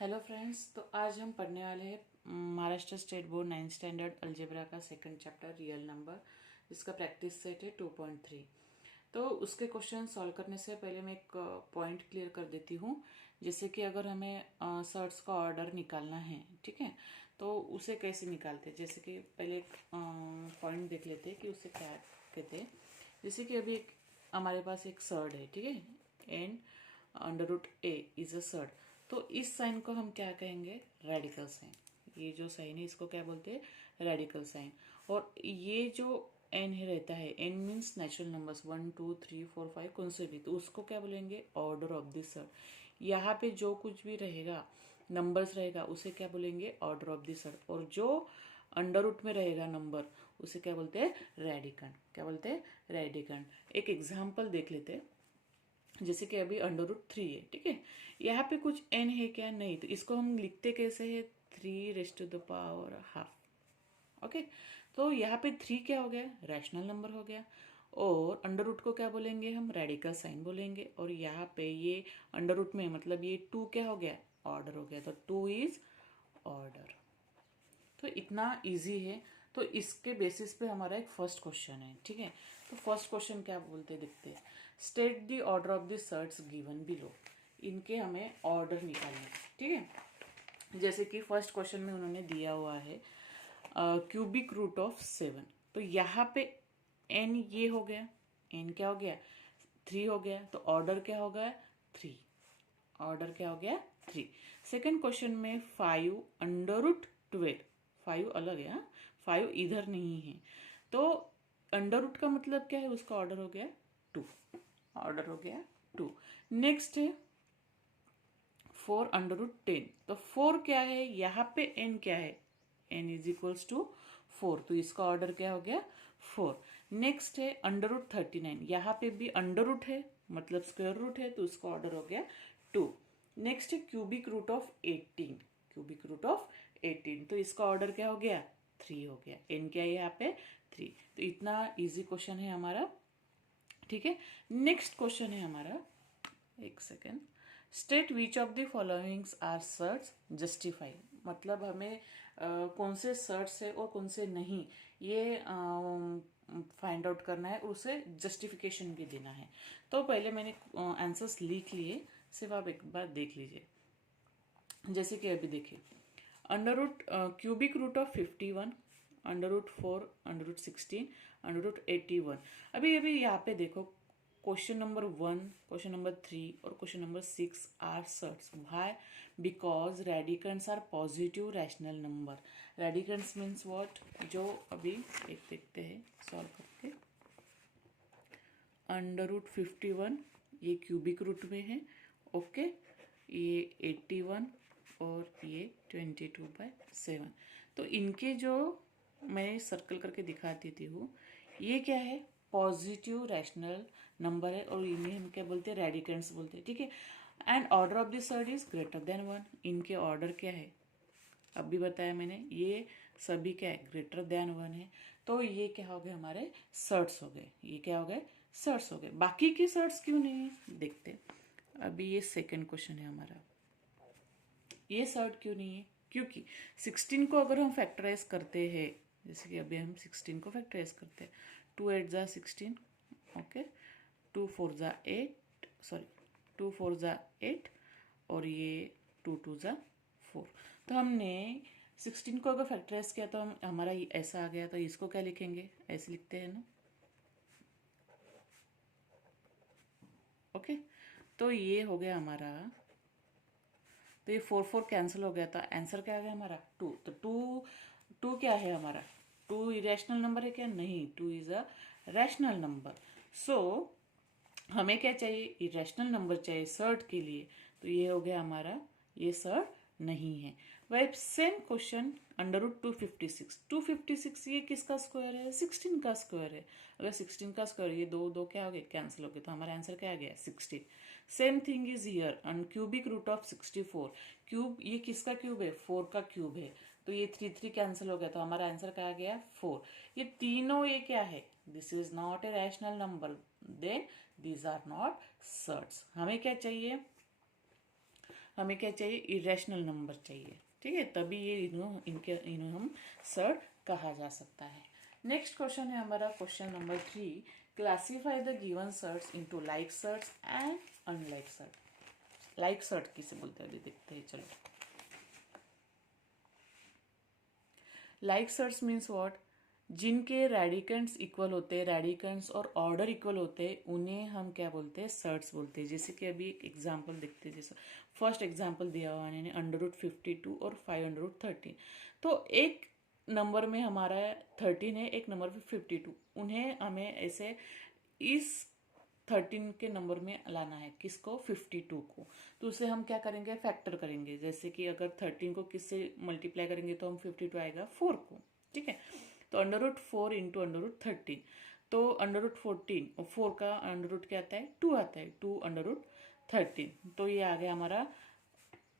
Hello friends, तो आज हम पढ़ने वाले हैं Maharashtra state board 9th standard algebra का सेकंड चैप्टर रियल नंबर, जिसका प्रैक्टिस सेट है 2.3। तो उसके क्वेश्चन सॉल्व करने से पहले मैं एक पॉइंट क्लियर कर देती हूँ। जैसे कि अगर हमें सर्ट्स का ऑर्डर निकालना है, ठीक है, तो उसे कैसे निकालते हैं। जैसे कि पहले एक पॉइंट देख लेते हैं कि उसे क्या कहते हैं। जैसे कि अभी हमारे पास एक सर्ड है, ठीक है, and under root A is a surd. तो इस साइन को हम क्या कहेंगे? Radical sign. ये जो साइन है इसको क्या बोलते हैं? Radical sign. और ये जो एन है रहता है, एन मीन्स नेचुरल नंबर्स 1 2 3 4 5 कौन से भी, तो उसको क्या बोलेंगे? Order of this surd. यहाँ पे जो कुछ भी रहेगा, नंबर्स रहेगा, उसे क्या बोलेंगे? Order of this surd. और जो अंडर रूट में रहेगा नंबर, उसे क्या बोलते हैं? रेडिकन। क्या बोलते हैं? रेडिकन। एक एग्जाम्पल देख लेते हैं। जैसे कि अभी अंडर रूट 3 है, ठीक है, यहाँ पे कुछ एन है क्या? नहीं। तो इसको हम लिखते कैसे है? 3 raised to the power ½ okay. तो यहाँ पे 3 क्या हो गया? रैशनल नंबर हो गया। और अंडर रूट को क्या बोलेंगे हम? रेडिकल साइन बोलेंगे। और यहाँ पे ये अंडर रूट में मतलब ये 2 क्या हो गया? ऑर्डर हो गया। तो 2 इज ऑर्डर। तो इतना इजी है। तो इसके बेसिस पे हमारा एक फर्स्ट क्वेश्चन है, ठीक है। तो फर्स्ट क्वेश्चन क्या बोलते हैं देखते हैं। State the order of the surds given below. इनके हमें ऑर्डर निकालना है, ठीक है। जैसे कि फर्स्ट क्वेश्चन में उन्होंने दिया हुआ है क्यूबिक रूट ऑफ 7। तो यहाँ पे एन ये हो गया, एन क्या हो गया? 3 हो गया। तो ऑर्डर क्या हो गया? 3। ऑर्डर क्या हो गया? 3। सेकेंड क्वेश्चन में 5 अंडर रूट 12। 5 अलग है, हाँ, 5 इधर नहीं है। तो अंडर रूट का मतलब क्या है? उसका ऑर्डर हो गया 2। ऑर्डर हो गया 2। नेक्स्ट है 4 अंडर रूट 10। तो 4 क्या है? यहाँ पे n क्या है? n is equals to 4। तो इसका ऑर्डर क्या हो गया? 4। नेक्स्ट है अंडर रूट 39। यहाँ पे भी अंडर रूट है, मतलब स्क्वायर रूट है, तो उसका ऑर्डर हो गया 2। नेक्स्ट है cubic root of 18। Cubic root of 18। तो इसका ऑर्डर क्या हो गया? 3 हो गया। n क्या है यहाँ पे? 3। तो इतना इजी क्वेश्चन है हमारा, ठीक है। नेक्स्ट क्वेश्चन है हमारा, एक second. State which of the followings are surds justify. मतलब हमें कौन से सर्ट्स है और कौन से नहीं, ये फाइंड आउट करना है, उसे जस्टिफिकेशन भी देना है। तो पहले मैंने आंसर्स लिख लिए, सिर्फ आप एक बार देख लीजिए। जैसे कि अभी देखिए, under root cubic root of 51, under root 4, under root 16, under root 81। अभी अभी यहाँ पे देखो, क्वेश्चन नंबर 1, क्वेश्चन नंबर 3 और question number 6 are surds. Why? Because radicands are positive rational number. Radicands means what? जो अभी एक देखते हैं सॉल्व करके। अंडर रूट 51 ये क्यूबिक रूट में है, ओके। ये 81 और ये 22/7। तो इनके जो मैं सर्कल करके दिखा देती हूँ, ये क्या है? पॉजिटिव रैशनल नंबर है। और इन्हें हम क्या बोलते हैं? रेडिकन्स बोलते हैं, ठीक है। And order of this surd is greater then 1। इनके ऑर्डर क्या है? अभी बताया मैंने, ये सभी क्या है? ग्रेटर देन 1 है। तो ये क्या हो गए? हमारे सर्ट्स हो गए। ये क्या हो गए? सर्ट्स हो गए। बाकी के सर्ट्स क्यों नहीं है देखते हैं। अभी ये सेकंड क्वेश्चन है हमारा, ये सर्ट क्यों नहीं है? क्योंकि 16 को अगर हम फैक्टराइज करते हैं, जैसे कि अभी हम 16 को फैक्टराइज करते हैं, 2 8 जा 16, ओके, 2 4 जा 8, सॉरी 2 4 जा 8, और ये 2 2 जा 4। तो हमने 16 को अगर फैक्टराइज किया तो हम हमारा ये ऐसा आ गया। तो इसको क्या लिखेंगे? ऐसे लिखते हैं ना, ओके। तो ये हो गया हमारा। तो ये 4 4 कैंसिल हो गया था। आंसर क्या आ गया हमारा? 2। तो 2 क्या है हमारा? 2 इरेशनल नंबर है क्या? नहीं, 2 इज अ रैशनल नंबर। सो हमें क्या चाहिए? इरेशनल नंबर चाहिए सर्ट के लिए। तो ये हो गया हमारा, ये सर्ट नहीं है। वही सेम क्वेश्चन अंडर रूट 256। 256 ये किसका स्क्वायर है? 16 का स्क्वायर है। अगर 16 का स्क्वायर, ये दो दो क्या हो गए? कैंसिल हो गए। तो हमारा आंसर क्या आ गया? 16। Same thing is here and cubic root of 64। Cube, ये किसका क्यूब है? 4 का क्यूब है। तो ये 3 3 कैंसिल हो गया। तो हमारा आंसर क्या आ गया? 4। ये तीनों ये क्या है? This is not a rational number, then these are not surds. हमें क्या चाहिए? हमें क्या चाहिए, इरेशनल नंबर चाहिए, ठीक है, तभी ये इन्हें हम सर्ड कहा जा सकता है। नेक्स्ट क्वेश्चन है हमारा question number 3, classify the given surds into like surds and unlike surd. Like surd किसे बोलते हैं अभी देखते हैं, चलो। लाइक सर्ट्स मीन्स व्हाट, जिनके रेडिकेंट्स इक्वल होते हैं, रेडिकेंट्स और ऑर्डर इक्वल होते हैं, उन्हें हम क्या बोलते हैं, सर्ट्स बोलते हैं। जैसे कि अभी एक एग्जांपल देखते हैं, जैसे फर्स्ट एग्जांपल दिया हुआ है √52 और 513। तो एक नंबर में हमारा 13 है, एक नंबर में 52, उन्हें हमें ऐसे इस 13 के नंबर में लाना है, किसको, 52 को। तो उसे हम क्या करेंगे, फैक्टर करेंगे। जैसे कि अगर 13 को किससे मल्टीप्लाई करेंगे तो हम 52 आएगा 4 को, ठीक है। तो √4 इंटू √13, तो √14 और 4 का अंडर क्या आता है, 2 आता है, 2 √13। तो ये आ गया हमारा।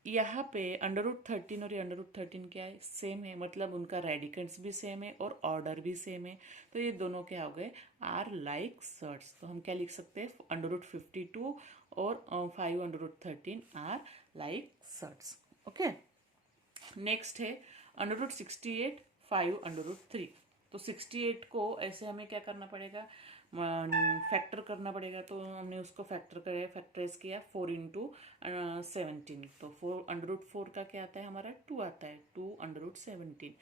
यहाँ पे √13 और ये √13 क्या है, सेम है, मतलब उनका रेडिकेंट्स भी सेम है और ऑर्डर भी सेम है। तो ये दोनों क्या हो गए, आर लाइक सर्ट्स। तो हम क्या लिख सकते हैं, √52 और 513 are like surds. Okay, next है √68 5√3। तो 68 को ऐसे हमें क्या करना पड़ेगा, फैक्टर करना पड़ेगा। तो हमने उसको फैक्टराइज किया 4 इंटू 17। तो 4 का क्या आता है हमारा, 2 आता है, 2 √17।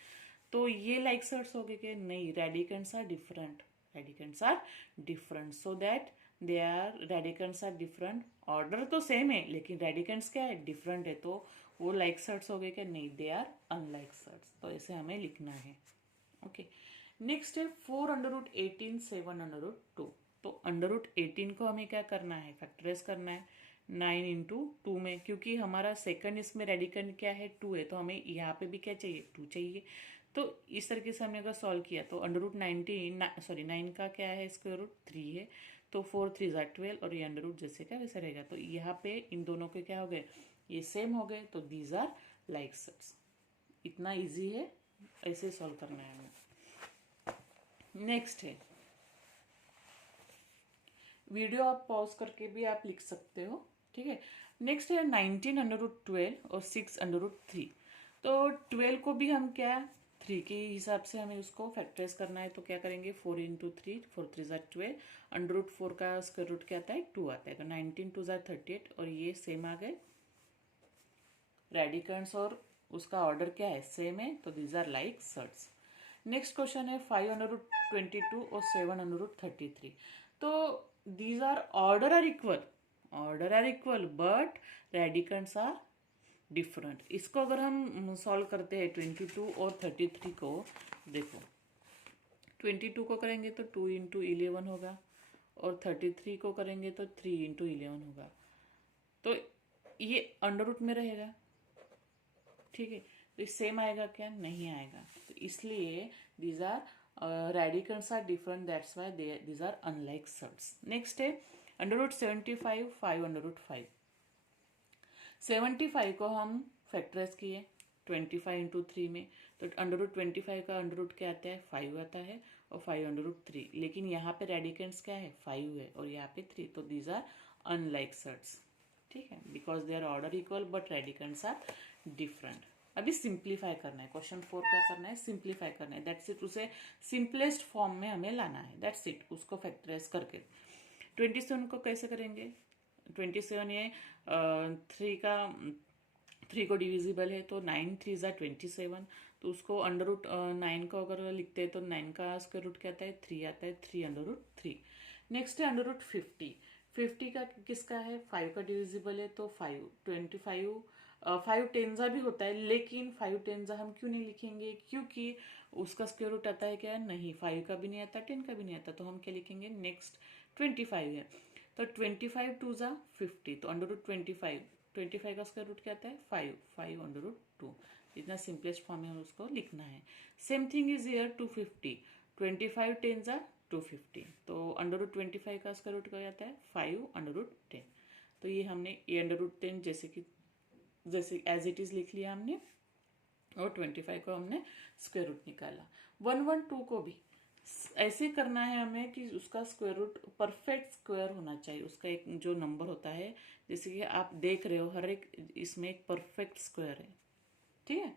तो ये लाइक सर्ट्स हो गए कि नहीं, radicands are different, radicands are different, so that they are, radicands are different, order तो सेम है लेकिन रेडिकेंट्स क्या है, डिफरेंट है। तो वो लाइक सर्ट्स हो गए कि नहीं, दे आर अनलाइक सर्ट्स। तो ऐसे हमें लिखना है। ओके, नेक्स्ट है 418 7√2। तो √18 को हमें क्या करना है, फैक्टराइज करना है 9 इंटू 2 में, क्योंकि हमारा सेकंड इसमें रेडिकेंट क्या है, 2 है, तो हमें यहाँ पे भी क्या चाहिए, 2 चाहिए। तो इस तरीके से हमने अगर सॉल्व किया तो √9 का क्या है, स्क्वायर रूट 3 है। तो 4 3 12 और ये अंडर रूट जैसे का वैसे रहेगा। तो यहाँ पे इन दोनों के क्या हो गए, ये सेम हो गए, तो दीज आर लाइक सर्ट्स। इतना इजी है, ऐसे सॉल्व करना है हमें। नेक्स्ट है, वीडियो आप पॉज करके भी आप लिख सकते हो, ठीक है। नेक्स्ट है 19 √12 और 6 √3। तो 12 को भी हम क्या, 3 के हिसाब से हमें उसको फैक्टराइज करना है। तो क्या करेंगे, 4 इंटू 3, 4 3 12, √4 का स्क्वायर रूट क्या आता है, 2 आता है। तो 19 2 38 और ये सेम आ गए, रेडिकेंट्स और उसका ऑर्डर क्या है, सेम है। तो these are like surds. Next question है 522 और 733। तो these are order are equal but radicands are different. इसको अगर हम सॉल्व करते हैं 22 और 33 को, देखो 22 को करेंगे तो 2 इंटू 11 होगा और 33 को करेंगे तो 3 इंटू 11 होगा। तो ये अंडर रूट में रहेगा, ठीक है। तो सेम आएगा क्या, नहीं आएगा। तो इसलिए these are radicands are different, that's why these are unlike surds. Next है √75 5/5। 75 को हम फैक्टराइज किए 25 इंटू 3 में। तो √25 का अंडर रूट क्या आता है, 5 आता है और 5/3। लेकिन यहाँ पे रेडिकेंट्स क्या है, 5 है और यहाँ पे 3। तो दीज आर अनलाइक सर्ट्स, ठीक है, because they are order equal but radicands are different. अभी सिंप्लीफाई करना है, क्वेश्चन 4 क्या करना है, सिंप्लीफाई करना है, दैट्स इट। उसे सिंपलेस्ट फॉर्म में हमें लाना है, दैट्स इट, उसको फैक्टराइज करके। 27 को कैसे करेंगे, 27 ये 3 को डिविजिबल है, तो 9 3 27। तो उसको अंडर रूट 9 को अगर लिखते हैं तो 9 का स्क्वायर रूट क्या आता है, 3 आता है, 3/3। नेक्स्ट है अंडर रूट 50। 50 का किसका है, 5 का डिविजिबल है, तो 5 25 5 टेंजा भी होता है, लेकिन 5 टेंजा हम क्यों नहीं लिखेंगे, क्योंकि उसका स्क्वायर रूट आता है क्या, नहीं 5 का भी नहीं आता, 10 का भी नहीं आता। तो हम क्या लिखेंगे, नेक्स्ट 25 है, तो 25 2 50। तो अंडर रूट 25 का स्क्वायर रूट क्या आता है, 5/2। इतना सिंपलेस्ट फॉर्म में उसको लिखना है। Same thing is here 250, 25 10 250। तो अंडर रूट 25 का स्क्वायर रूट क्या आता है, 5/10। तो ये हमने ये अंडर रूट 10 जैसे एज इट इज लिख लिया हमने, और 25 को हमने स्क्वायर रूट निकाला। 112 को भी ऐसे करना है हमें कि उसका स्क्वायर रूट परफेक्ट स्क्वायर होना चाहिए, उसका एक जो नंबर होता है, जैसे कि आप देख रहे हो हर एक इसमें एक परफेक्ट स्क्वायर है, ठीक है।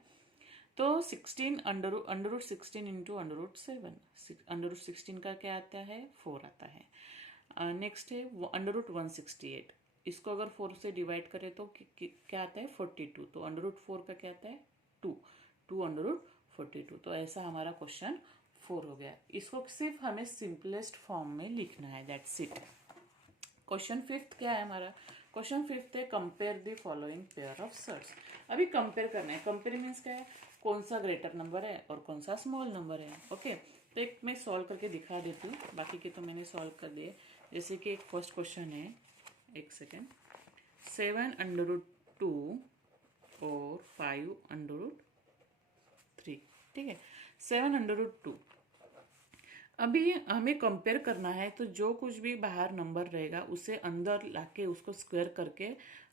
तो 16 under root 16 into under root 7, under root 16 का क्या आता है 4 आता है। नेक्स्ट है अंडर रूट 168, इसको अगर 4 से डिवाइड करें तो क्या आता है 42, तो अंडर रूट 4 का क्या आता है 2, 2 अंडर रूट 42। तो ऐसा हमारा क्वेश्चन 4 हो गया। इसको सिर्फ हमें सिंपलेस्ट फॉर्म में लिखना है, दैट्स इट। क्वेश्चन फिफ्थ क्या है हमारा, क्वेश्चन फिफ्थ है compare the following pair of surds. अभी कंपेयर करना है, कंपेयर मीन्स क्या है, कौन सा ग्रेटर नंबर है और कौन सा स्मॉल नंबर है, ओके। तो एक मैं सॉल्व करके दिखा देती हूँ, बाकी के तो मैंने सॉल्व कर दिए। जैसे कि एक फर्स्ट क्वेश्चन है, एक सेकेंड, 7 अंडर रूट 2 और 5 अंडर रूट 3, ठीक है। 7 अंडर रूट 2, अभी हमें कंपेयर करना है, तो जो कुछ भी बाहर नंबर रहेगा उसे अंदर लाके उसको स्क्वायर करके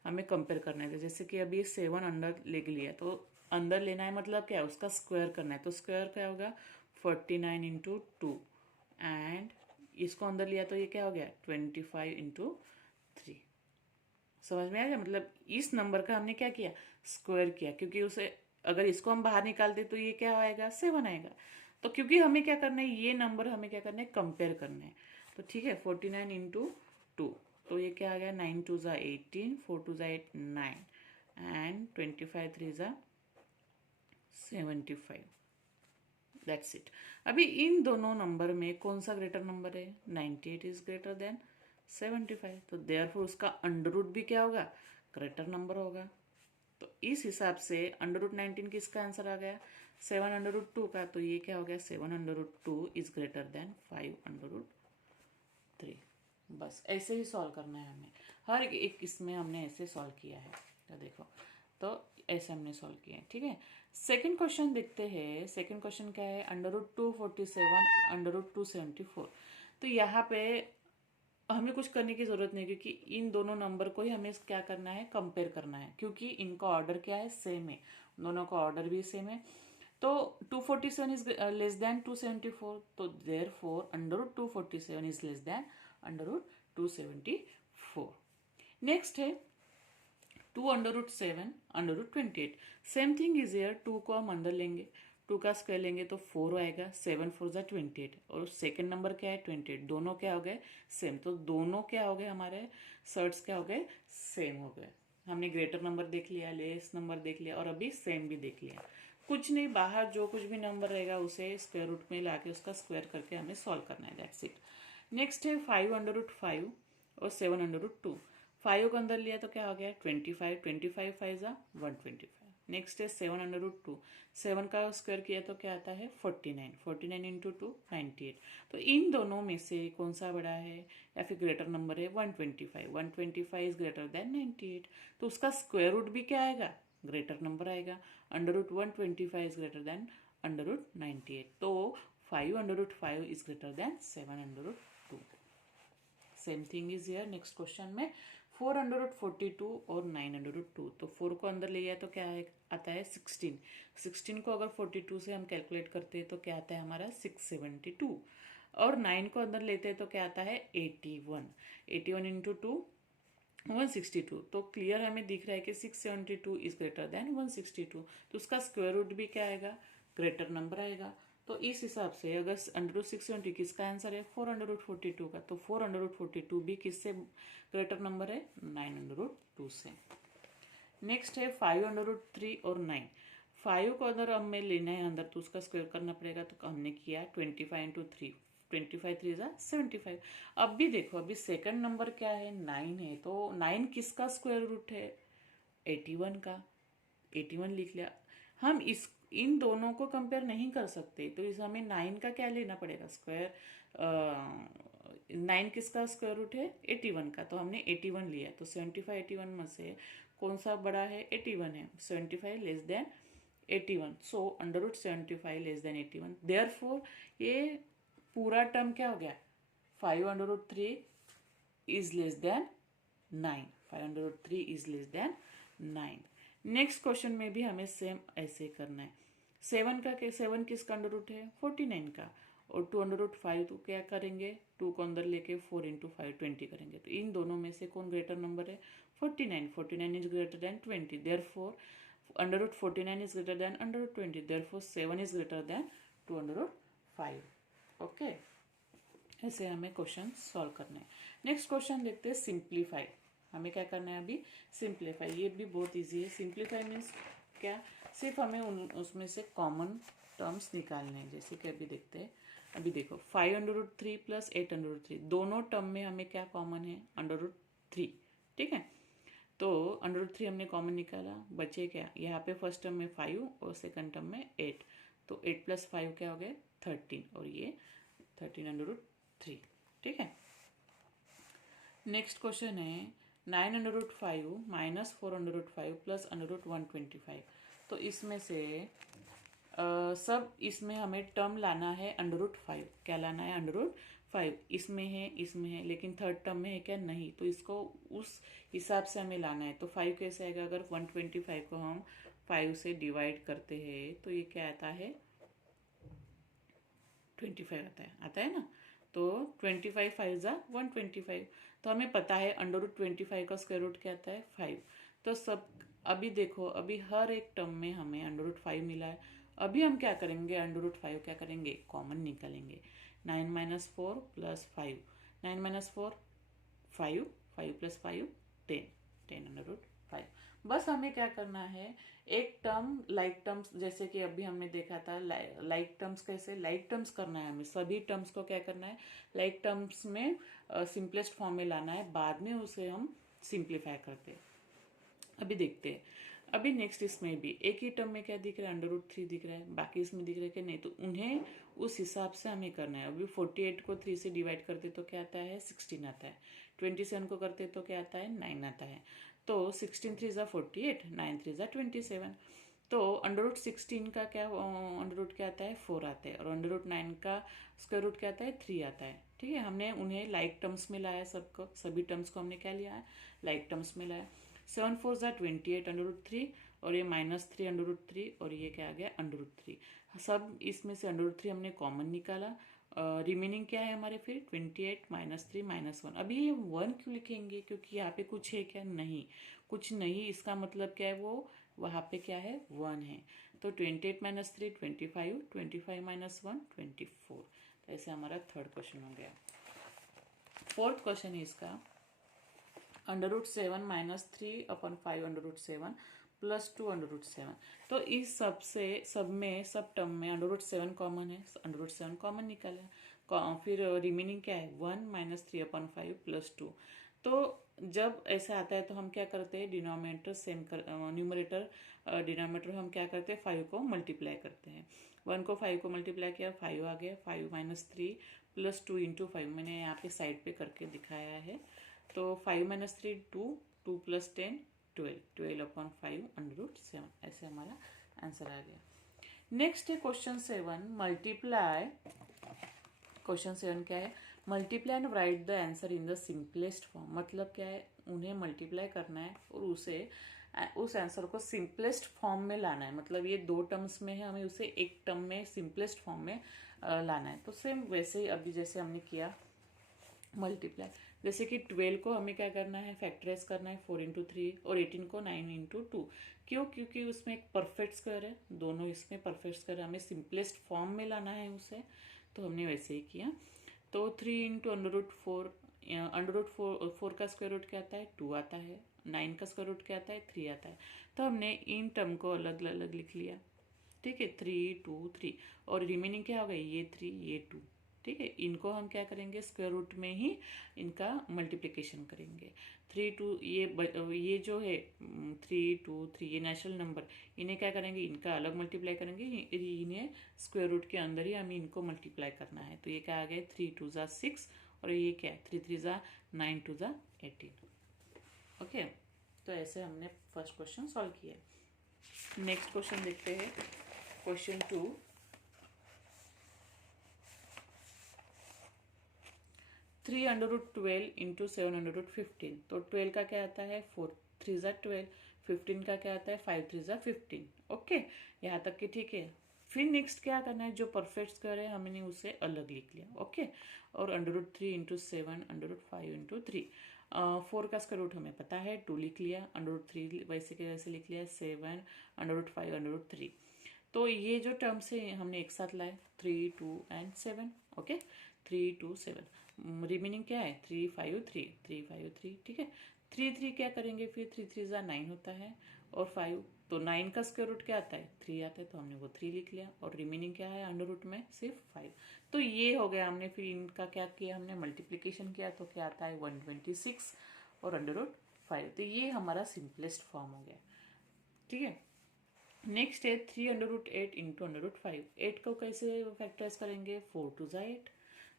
हमें कंपेयर करना है। जैसे कि अभी 7 अंदर ले लिया, तो अंदर लेना है मतलब क्या है, उसका स्क्वायर करना है। तो स्क्वायर क्या होगा 49 इंटू 2, एंड इसको अंदर लिया तो ये क्या हो गया 25 इंटू 3। समझ में आ गया, मतलब इस नंबर का हमने क्या किया स्क्वायर किया, क्योंकि उसे अगर इसको हम बाहर निकालते तो ये क्या आएगा 7 आएगा। तो क्योंकि हमें क्या करना है, ये नंबर हमें क्या करना है कंपेयर करना है। तो ठीक है 49 इंटू 2, तो ये क्या आ गया 9 2 ज़ा 18, 4 2 ज़ा 8 9, एंड 25 3 ज़ा 75, दैट्स इट। अभी इन दोनों नंबर में कौन सा ग्रेटर नंबर है, 98 इज ग्रेटर देन 75, तो देयरफॉर उसका अंडर रूट भी क्या होगा ग्रेटर नंबर होगा। तो इस हिसाब से अंडर रूट 19 किसका आंसर आ गया 7 अंडर रूट 2 का, तो ये क्या हो गया 7 under root 2 is greater than 5 under root 3। बस ऐसे ही सॉल्व करना है हमें, हर एक इसमें हमने ऐसे सॉल्व किया है। तो देखो, तो ऐसे हमने सॉल्व किया है, ठीक है। सेकंड क्वेश्चन देखते हैं। सेकंड क्वेश्चन क्या है, अंडर रूट 247 अंडर रूट 274। तो यहाँ पे हमें कुछ करने की जरूरत नहीं, क्योंकि इन दोनों नंबर को ही हमें क्या करना है कंपेयर करना है, क्योंकि इनका ऑर्डर क्या है सेम है, दोनों का ऑर्डर भी सेम है। तो 247 इज लेस देन 274, तो therefore under root 247 is less than under root 274। Next है 2 under root 7 under root 28। Same thing is here, 2 को हम अंदर लेंगे, 2 का स्क्वायर लेंगे तो 4 आएगा, 7 4 ज़ा 28, और सेकंड नंबर क्या है 28, दोनों क्या हो गए सेम। तो दोनों क्या हो गए हमारे सर्ट्स क्या हो गए सेम हो गए। हमने ग्रेटर नंबर देख लिया, लेस नंबर देख लिया, और अभी सेम भी देख लिया। कुछ नहीं, बाहर जो कुछ भी नंबर रहेगा उसे स्क्वायर रूट में लाके उसका स्क्वायर करके हमें सॉल्व करना है, दैट्स इट। नेक्स्ट है 5 अंडर रूट 5 और 7 अंडर रूट 2। 5 को अंदर लिया तो क्या हो गया 25, 25 5 ज़ा 125। नेक्स्ट है 7 अंडर रूट 2, 7 का स्क्वायर किया तो क्या आता है 49, 49 इंटू 2 98। तो इन दोनों में से कौन सा बड़ा है या फिर ग्रेटर नंबर है 125, 125 इज ग्रेटर देन 98, तो उसका स्क्वायर रूट भी क्या आएगा ग्रेटर नंबर आएगा। Under root 125 is greater than under root 98, तो 5 under root 5 is greater than 7 under root 2। Same thing is here next question में 4 अंडर रूट 42 और 9 अंडर रूट 2। तो 4 को अंदर ले गया तो क्या आता है 16, 16 को अगर 42 से हम कैलकुलेट करते हैं तो क्या आता है हमारा 672, और 9 को अंदर लेते हैं तो क्या आता है 81, 81 इंटू 2 162। तो क्लियर हमें दिख रहा है कि 672 इज ग्रेटर देन 162, तो उसका स्क्वायर रूट भी क्या आएगा ग्रेटर नंबर आएगा। तो इस हिसाब से अगर अंडर रूट 670 किसका आंसर है 4 अंडर रूट 42 का, तो 4 अंडर रूट 42 भी किससे ग्रेटर नंबर है 9 अंडर रूट 2 से। नेक्स्ट है 5 अंडर रूट 3 और 9। 5 को अगर हमें लेना है अंदर तो उसका स्क्वायर करना पड़ेगा, तो हमने किया 25 इंटू 3, 25 3 ज़ा 75। अब भी देखो, अभी सेकंड नंबर क्या है 9 है, तो 9 किसका स्क्वायर रूट है 81 का, 81 लिख लिया। हम इस इन दोनों को कंपेयर नहीं कर सकते, तो इस हमें 9 का क्या लेना पड़ेगा स्क्वायर। 9 किसका स्क्वायर रूट है 81 का, तो हमने 81 लिया, तो 75 81 में से कौन सा बड़ा है 81 है, 75 less than 81, so under root 75 less than 81। Therefore ये पूरा टर्म क्या हो गया 5 under root 3 is less than 9, 5 under root 3 is less than 9। Next question में भी हमें सेम ऐसे करना है। 7 का 7 किसका अंडर रूट है 49 का, और 2/5 तो क्या करेंगे, 2 को अंदर लेके 4 × 5 20 करेंगे। तो इन दोनों में से कौन ग्रेटर नंबर है, 49। 49 is greater then 20, therefore √49 is greater then √20, therefore 7 is greater then 2/5। Okay, ऐसे हमें क्वेश्चन सॉल्व करने हैं। नेक्स्ट क्वेश्चन देखते हैं सिंप्लीफाई। हमें क्या करना है अभी, सिंप्लीफाई। ये भी बहुत इजी है। सिंप्लीफाई मीन्स क्या, सिर्फ हमें उसमें से कॉमन टर्म्स निकालने हैं। जैसे कि अभी देखते हैं, अभी देखो 5√3 प्लस 8√3, दोनों टर्म में हमें क्या कॉमन है, √3। ठीक है, तो √3 हमने कॉमन निकाला, बचे क्या, यहाँ पे फर्स्ट टर्म में 5 और सेकंड टर्म में 8, तो 8 + 5 क्या हो गया, 13, और ये 13√3। ठीक है, नेक्स्ट क्वेश्चन है 9/5 माइनस 4/5 प्लस √125। तो इसमें से सब इसमें हमें टर्म लाना है √5। क्या लाना है, √5। इसमें है, लेकिन थर्ड टर्म में है क्या, नहीं, तो इसको उस हिसाब से हमें लाना है। तो 5 कैसे आएगा, अगर 125 को हम 5 से डिवाइड करते हैं तो ये क्या आता है, 25 आता है ना। तो 25 5 × 125। तो हमें पता है √25 का स्क्वायर रूट क्या आता है, 5। तो सब अभी देखो, अभी हर एक टर्म में हमें √5 मिला है। अभी हम क्या करेंगे, √5 क्या करेंगे, कॉमन निकालेंगे। 9 - 4 + 5, 9 - 4 5, 5 + 5 10, 10/5। बस हमें क्या करना है, एक टर्म लाइक टर्म्स, जैसे कि अभी हमने देखा था लाइक टर्म्स कैसे, लाइक टर्म्स करना है हमें। सभी टर्म्स को क्या करना है, लाइक टर्म्स में सिंपलेस्ट फॉर्म में लाना है, बाद में उसे हम सिंप्लीफाई करते हैं। अभी देखते हैं, अभी नेक्स्ट इसमें भी एक ही टर्म में क्या दिख रहा है, √3 दिख रहा है, बाकी इसमें दिख रहा है कि नहीं, तो उन्हें उस हिसाब से हमें करना है। अभी 48 को 3 से डिवाइड करते तो क्या आता है, 16 आता है। 27 को करते तो क्या आता है, 9 आता है। तो 16 3 × 48, 9 3 × 27। तो √16 का क्या √ क्या आता है, 4 आता है, और √9 का स्क्वायर रूट क्या आता है, 3 आता है। ठीक है, हमने उन्हें लाइक टर्म्स में लाया, सबको सभी टर्म्स को हमने क्या लिया है, लाइक टर्म्स में लाया। 7 4 × 28 √3, और ये -3 √3, और ये क्या आ गया, √3। सब इसमें से √3 हमने कॉमन निकाला। रिमेनिंग क्या है हमारे, फिर 28 -3 -1। अभी ये 1 क्यों लिखेंगे, क्योंकि यहाँ पे कुछ है क्या, नहीं, कुछ नहीं। इसका मतलब क्या है, वो वहाँ पे क्या है, 1 है। तो 28 - 3 25, 25 - 1 24। तो ऐसे हमारा थर्ड क्वेश्चन हो गया। फोर्थ क्वेश्चन है इसका, √7 - 3/5 √7 प्लस 2 √7। तो इस सब टर्म में √7 कॉमन है, √7 कॉमन निकाला। फिर रिमेनिंग क्या है, 1 - 3/5 प्लस 2। तो जब ऐसा आता है तो हम क्या करते हैं, डिनोमिनेटर सेम कर, न्यूमरेटर डिनोमिनेटर हम क्या करते हैं, 5 को मल्टीप्लाई करते हैं। 1 को 5 को मल्टीप्लाई किया, 5 आ गया। 5 - 3 प्लस 2 × 5, मैंने यहाँ पे साइड पे करके दिखाया है। तो 5 - 3 2, 2 + 10 12, 12/5 √7। ऐसे हमारा आंसर आ गया। नेक्स्ट है क्वेश्चन 7, मल्टीप्लाई। क्वेश्चन 7 क्या है, multiply and right the answer in the simplest form. मतलब क्या है, उन्हें मल्टीप्लाई करना है और उस आंसर को सिंपलेस्ट फॉर्म में लाना है। मतलब ये 2 टर्म्स में है, हमें उसे एक टर्म में सिंपलेस्ट फॉर्म में लाना है। तो सेम वैसे ही अभी जैसे हमने किया मल्टीप्लाई, जैसे कि 12 को हमें क्या करना है, फैक्टराइज करना है 4 × 3, और 18 को 9 × 2। क्यों, क्योंकि उसमें एक परफेक्ट स्क्वायर है, दोनों इसमें परफेक्ट स्क्वायर है, हमें सिंपलेस्ट फॉर्म में लाना है उसे, तो हमने वैसे ही किया। तो 3 × √4, √4 का स्क्वायर रूट क्या आता है, 2 आता है। 9 का स्क्वायर रूट क्या आता है, 3 आता है। तो हमने इन टर्म को अलग अलग लिख लिया। ठीक है, 3 2 3, और रिमेनिंग क्या हो गई, ये 3 ये 2। ठीक है, इनको हम क्या करेंगे, स्क्वायर रूट में ही इनका मल्टीप्लिकेशन करेंगे। 3 2, ये जो है 3 2 3, ये नेचुरल नंबर, इन्हें क्या करेंगे, इनका अलग मल्टीप्लाई करेंगे, इन्हें स्क्वायर रूट के अंदर ही हमें इनको मल्टीप्लाई करना है। तो ये क्या आ गया, 3 2 × 6, और ये क्या है, 3 3 × 9 2 × 18। ओके, तो ऐसे हमने फर्स्ट क्वेश्चन सॉल्व किया। नेक्स्ट क्वेश्चन देखते हैं, क्वेश्चन 2। 3/12 × 715। तो 12 का क्या आता है, 4 3 × 12। 15 का क्या आता है, 5 3 × 15। ओके, यहाँ तक कि ठीक है। फिर नेक्स्ट क्या करना है, जो परफेक्ट स्क्वायर है हमने उसे अलग लिख लिया, ओके। और √3 इंटू 7 √5 इंटू 3, 4 का स्क्वायर रूट हमें पता है, 2 लिख लिया, √3 वैसे के वैसे लिख लिया, 7 √5 √3। तो ये जो टर्म्स है हमने एक साथ लाए, 3 2 एंड 7, ओके। 3 2 7, रिमेनिंग क्या है 3 5 3 3 5 3, ठीक है। 3 3 क्या करेंगे फिर, 3 3 जा 9 होता है, और 5 तो 9 का स्क्वायर रूट क्या आता है 3 आता है, तो हमने वो 3 लिख लिया, और रिमेनिंग क्या है अंडर रूट में सिर्फ 5। तो ये हो गया, हमने फिर इनका क्या किया, हमने मल्टीप्लीकेशन किया, तो क्या आता है 126 और √5। तो ये हमारा सिंपलेस्ट फॉर्म हो गया, ठीक है। नेक्स्ट है 3 √8 इंटू √5। 8 को कैसे फैक्टराइज करेंगे, 4 2 जा 8,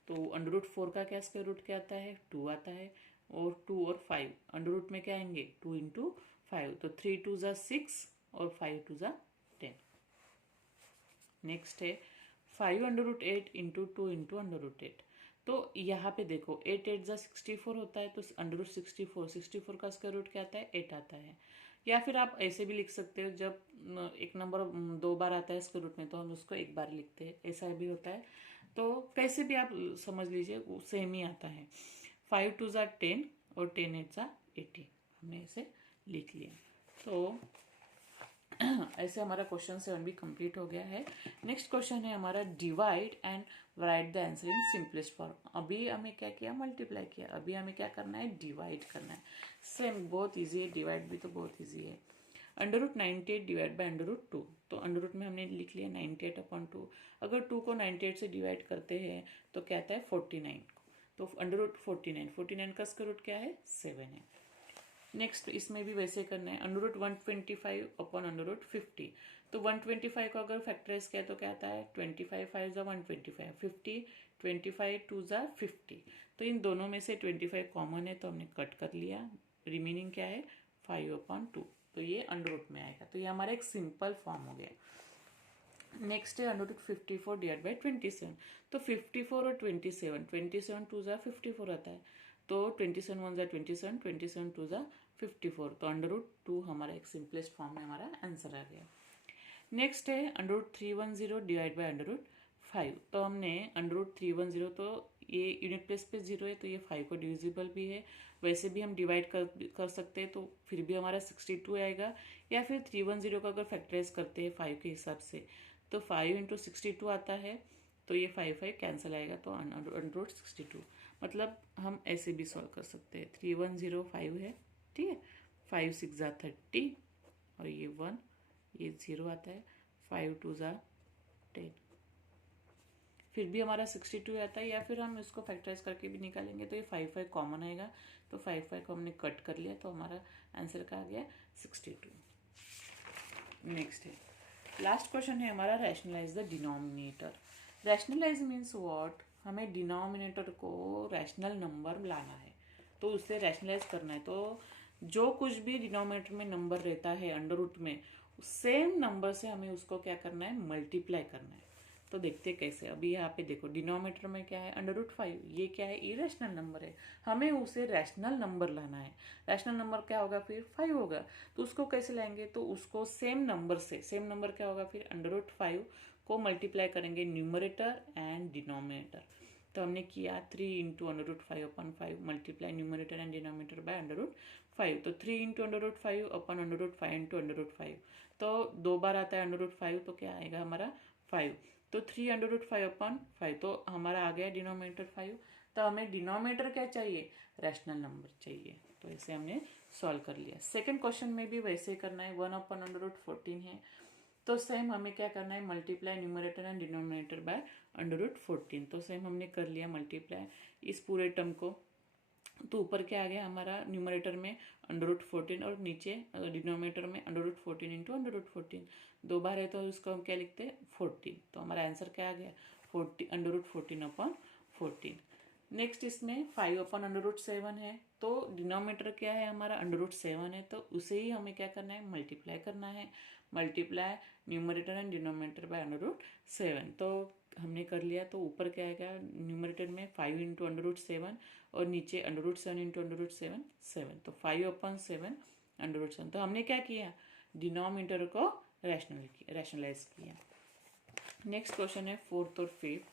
तो √4 का क्या स्क्वायर रूट क्या आता है 2 आता है, और 2 और 5 अंडर रूट में क्या आएंगे 2 इंटू 5, तो 3 2 जा 6 और 5 2 जा 10। नेक्स्ट है 5 √8 इंटू 2 इंटू √8। तो यहाँ पे देखो 8 8 जा 64 होता है, तो √64 का स्क्वायर रूट क्या आता है 8 आता है। या फिर आप ऐसे भी लिख सकते हो, जब एक नंबर 2 बार आता है स्क्वायर रूट में, तो हम उसको 1 बार लिखते हैं, ऐसा भी होता है। तो कैसे भी आप समझ लीजिए, वो सेम ही आता है। 5 2 जा 10 और 10 8 जा 80, हमने इसे लिख लिया। तो ऐसे हमारा क्वेश्चन 7 भी कंप्लीट हो गया है। नेक्स्ट क्वेश्चन है हमारा divide and right the answer in simplest form. अभी हमें क्या किया, मल्टीप्लाई किया, अभी हमें क्या करना है, डिवाइड करना है। सेम बहुत इजी है, डिवाइड भी तो बहुत इजी है। √98 डिवाइड बाय √2, तो अंडर रूट में हमने लिख लिया 98/2। अगर 2 को 98 से डिवाइड करते हैं तो क्या आता है 49, तो √49 का स्क्वायर रूट क्या है 7 है। नेक्स्ट इसमें भी वैसे करना है, √125/√50। तो 125 को अगर फैक्टराइज किया तो क्या आता है 25 5 जा 125, 50 25 2 जा 50। तो इन दोनों में से 25 कॉमन है, तो हमने कट कर लिया, रिमेनिंग क्या है 5/2, तो ये अंडर रूट में आएगा। तो ये हमारा एक सिंपल फॉर्म हो गया। नेक्स्ट है √54 डिवाइड बाई 27। तो 54 और 27 2 जा 54 आता है, तो 27 1 जा 27 27 2 जा 54, तो √2 हमारा एक सिंपलेस्ट फॉर्म में हमारा आंसर आ गया। नेक्स्ट है √310 डिवाइड बाई √5। तो हमने √310, तो ये यूनिट प्लेस पे 0 है, तो ये 5 को डिविजिबल भी है, वैसे भी हम डिवाइड कर सकते हैं, तो फिर भी हमारा 62 आएगा। या फिर 310 को अगर फैक्टराइज करते हैं 5 के हिसाब से, तो 5 इंटू 62 आता है, तो ये 5 कैंसिल आएगा, तो √62। मतलब हम ऐसे भी सॉल्व कर सकते हैं, 3105 है, ठीक है, 5 6 जा 30, और ये 1 ये 0 आता है, 5 2 जा 10, फिर भी हमारा 62 आता है। या फिर हम इसको फैक्टराइज करके भी निकालेंगे, तो ये 5 कॉमन आएगा, तो 5 को हमने कट कर लिया, तो हमारा आंसर का आ गया 62। नेक्स्ट है लास्ट क्वेश्चन है हमारा, rationalize the denominator. Rationalize means what, हमें डिनोमिनेटर को रैशनल नंबर लाना है, तो उससे रैशनलाइज करना है। तो जो कुछ भी डिनोमिनेटर में नंबर रहता है अंडर रूट में, सेम नंबर से हमें उसको क्या करना है, मल्टीप्लाई करना है। तो देखते कैसे, अभी यहाँ पे देखो डिनोमिनेटर में क्या है √5, ये क्या है इरेशनल नंबर है, हमें उसे रैशनल नंबर लाना है। रैशनल नंबर क्या होगा फिर 5 होगा, तो उसको कैसे लाएंगे, तो उसको सेम नंबर से, सेम नंबर क्या होगा फिर √5 को मल्टीप्लाई करेंगे न्यूमरेटर एंड डिनोमिनेटर। तो हमने किया 3 into √5/5 multiply numerator and denominator by √5, तो 3 इंटू √5/5 इंटू √5, तो 2 बार आता है √5, तो क्या आएगा हमारा 5, तो 3 √5/5, तो हमारा आ गया डिनोमिनेटर 5। तो हमें डिनोमिनेटर क्या चाहिए, रैशनल नंबर चाहिए, तो ऐसे हमने सॉल्व कर लिया। सेकंड क्वेश्चन में भी वैसे करना है, 1/√14 है, तो सेम हमें क्या करना है, multiply numerator and denominator by √14, तो सेम हमने कर लिया मल्टीप्लाई इस पूरे टर्म को। तो ऊपर क्या आ गया हमारा, न्यूमरेटर में √14 और नीचे डिनोमिनेटर में √14 इंटू √14, 2 बार है, तो उसको हम क्या लिखते हैं 14, तो हमारा आंसर क्या आ गया 40 √14/14। नेक्स्ट इसमें 5/√7 है, तो डिनोमिनेटर क्या है हमारा √7 है, तो उसे ही हमें क्या करना है, मल्टीप्लाई करना है, multiply numerator and denominator by √7, तो हमने कर लिया। तो ऊपर क्या आएगा, न्यूमरेटर में 5 इंटू √7 और नीचे √7 इंटू √7 7, तो 5/7 √7। तो हमने क्या किया, डिनोमिनेटर को रैशनलाइज किया। नेक्स्ट क्वेश्चन है फोर्थ और फिफ्थ।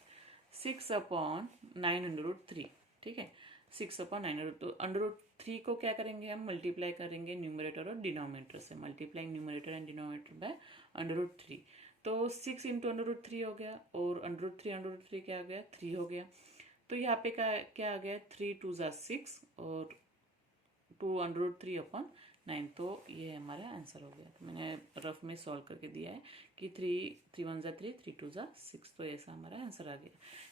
6/9√3, ठीक है, 6/9√3। तो √3 को क्या करेंगे हम, मल्टीप्लाई करेंगे न्यूमरेटर और डिनोमिनेटर से, multiplying numerator and denominator by √3। तो 6 इंटू √3 हो गया, और √3 क्या हो गया, 3 हो गया। तो यहाँ पे क्या आ गया, 3 2 6 और 2√3/9। तो ये हमारा आंसर हो गया। तो मैंने रफ में सॉल्व करके दिया है कि 3 1 3, 3 2 6, तो ऐसा हमारा आंसर आ गया।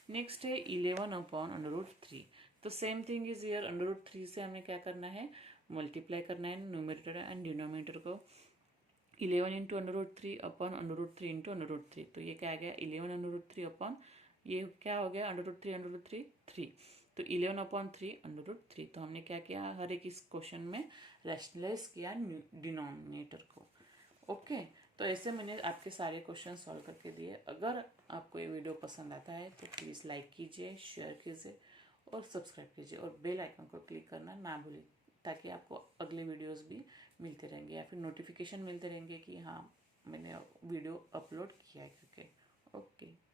नेक्स्ट है 11/√3। तो सेम थिंग इज ईयर, √3 से हमें क्या करना है, मल्टीप्लाई करना है न्यूमरेटर एंड डिनोमिनेटर को। 11 इंटू √3 अपॉन √3 इंटू √3। तो ये क्या आ गया, 11 √3 ये क्या हो गया, √3 3। तो 11/3 तो हमने क्या किया, हर एक इस क्वेश्चन में रैशनलाइज किया डिनोमिनेटर को। ओके, तो ऐसे मैंने आपके सारे क्वेश्चन सॉल्व करके दिए। अगर आपको ये वीडियो पसंद आता है तो प्लीज़ लाइक कीजिए, शेयर कीजिए और सब्सक्राइब कीजिए, और बेल आइकन को क्लिक करना ना भूलें, ताकि आपको अगले वीडियोस भी मिलते रहेंगे या फिर नोटिफिकेशन मिलते रहेंगे कि हाँ मैंने वीडियो अपलोड किया है करके। ओके।